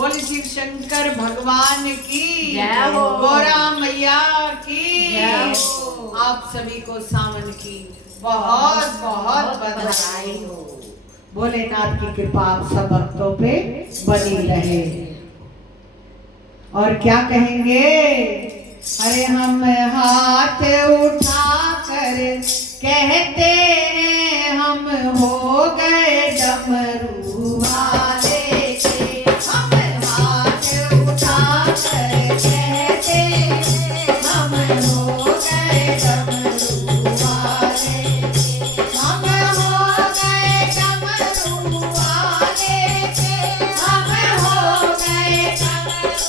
बोल शिव शंकर भगवान की जय हो। गौरा मैया की जय हो। आप सभी को सावन की बहुत बहुत बधाई हो। भोलेनाथ की कृपा आप सब भक्तों पे बनी रहे। और क्या कहेंगे? अरे हम हाथ उठा कर कहते हैं हम हो गए डमरू वाले के। हम हाथ उठा कर कहते हैं हम हो गए डमरू वाले के। हम हो गए डमरू वाले के। हम हो गए डमरू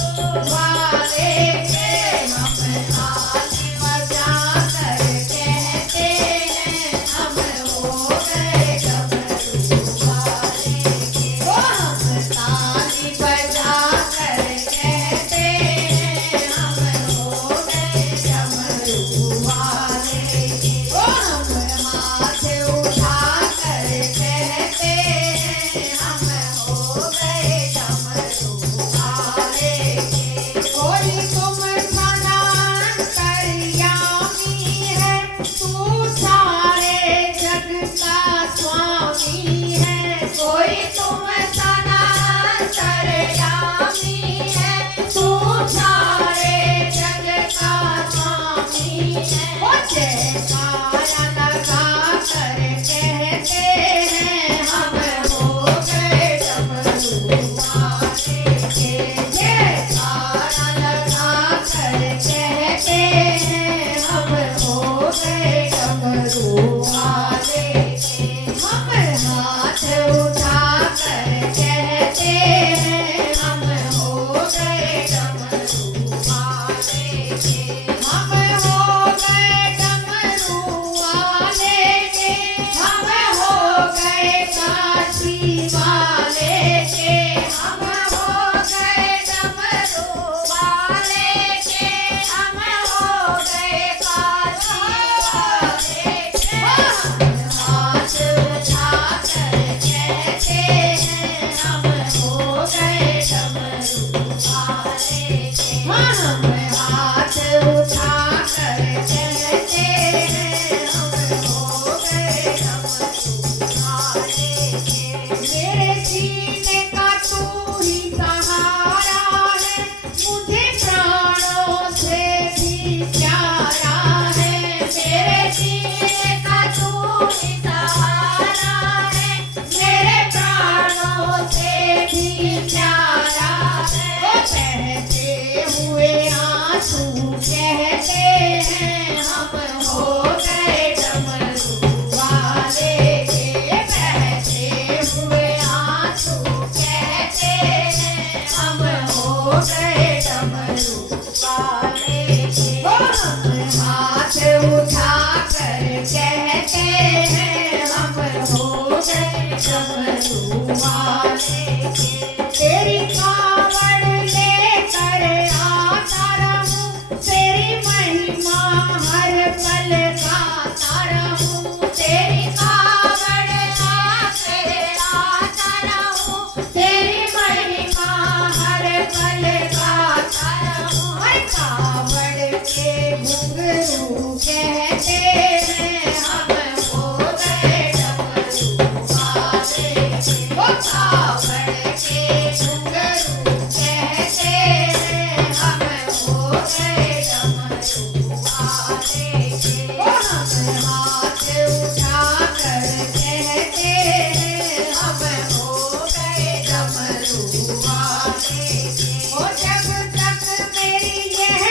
वाले के। हम हाथ बजा कर कहते हैं हम हो गए डमरू वाले के। वो हम ताली बजा कर कहते हैं हम हो गए डमरू वाले के। वो हम हाथ उठा कर कहते हैं हम हो गए डमरू वाले के। कोई तुम अंतर्यामी है, तू सारे जग का स्वामी है। कोई तुम अंतर्यामी है, तू सारे जग का स्वामी है। वो जयकारा लगा कर कहते हैं हम हो गए डमरू वाले के। जयकारा लगा कर कहते हैं हम हो गए डमरू वाले के। हम हाथ उठा कर कहते हैं हम हो गए डमरू वाले के। हम हो गए डमरू वाले के। हम हो गए काशी वाले के। हम हो गए डमरू वाले के। हम हो गए काशी वाले के। हम हाथ उठा कर कहते हैं हम हो गए डमरू वाले के। हम हाथ उठा कर कहते हैं हम हो गए डमरू वाले के। मेरे जीने का तू ही सहारा है, मुझे प्राणों से भी प्यारा है। मेरे जीने का तू ही सहारा है, मेरे प्राणों से भी प्यारा है। वो बहते हुए आंसू कहते हैं हम हो गए डमरू वाले के। बहते हुए आंसू कहते हैं हम हो गए डमरू वाले के। वो हम हाथ उठा कर कहते हैं हम हो गए डमरू वाले के। तेरी कावड़ लेकर आता रहूं, तेरी महिमा हर पल गाता रहूं। तेरी कावड़ लेकर आता रहूं, तेरी महिमा हर पल गाता रहूं। हर कावड़ के घुंघरू कहते हैं हम हो गए डमरू वाले के। वो कावड़ के घुंघरू कहते हैं हम हो गए डमरू वाले के। वो हम हाथ उठा कर कहते हैं हम हो गए डमरू वाले के। वो जब तक मेरी यह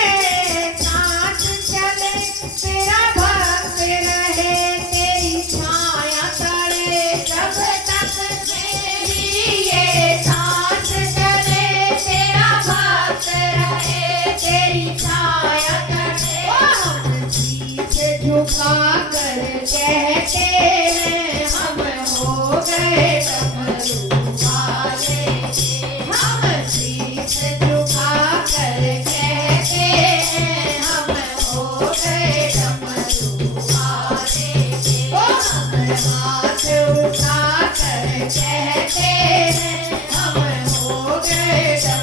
सांस चले, तेरा भक्त रहे तेरी छाया तले। जब तक मेरी ये सांस चले, तेरा भक्त रहे तेरी छाया तले। वो हम शीश झुका कर कहते हैं हम हो गए डमरू वाले के। हम शीश झुका कर कहते हैं हम हो गए डमरू वाले के। वो हम हाथ उठा कर कहते हैं हम हो गए डमरू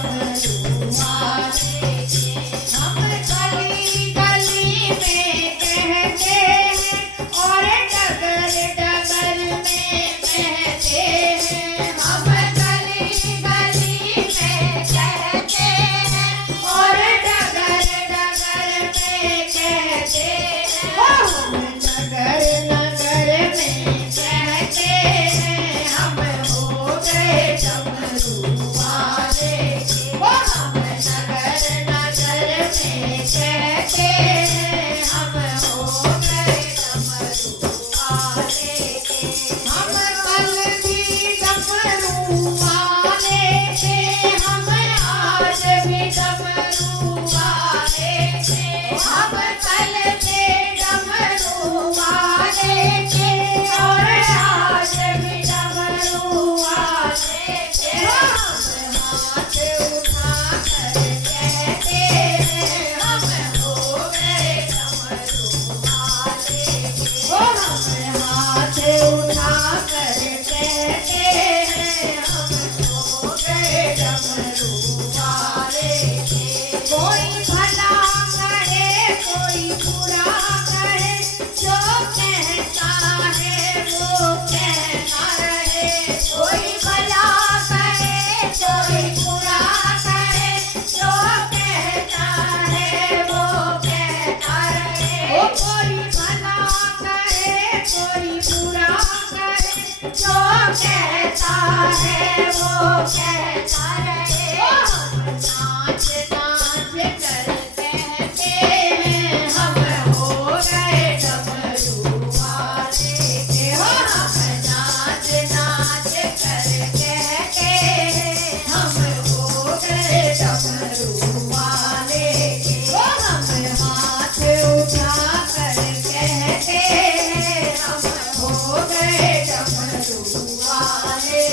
वो कहता रहे। हम नाच नाच कर कहते हैं हम हो गए डमरू वाले के। हो हम नाच नाच कर कहते हैं हम हो गए डमरू वाले के। हो हम हाथ उठा कर कहते हैं हम हो गए डमरू वाले।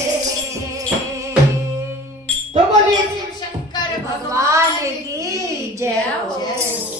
तो बोलिए शिव शंकर भगवान भगवान की जय हो।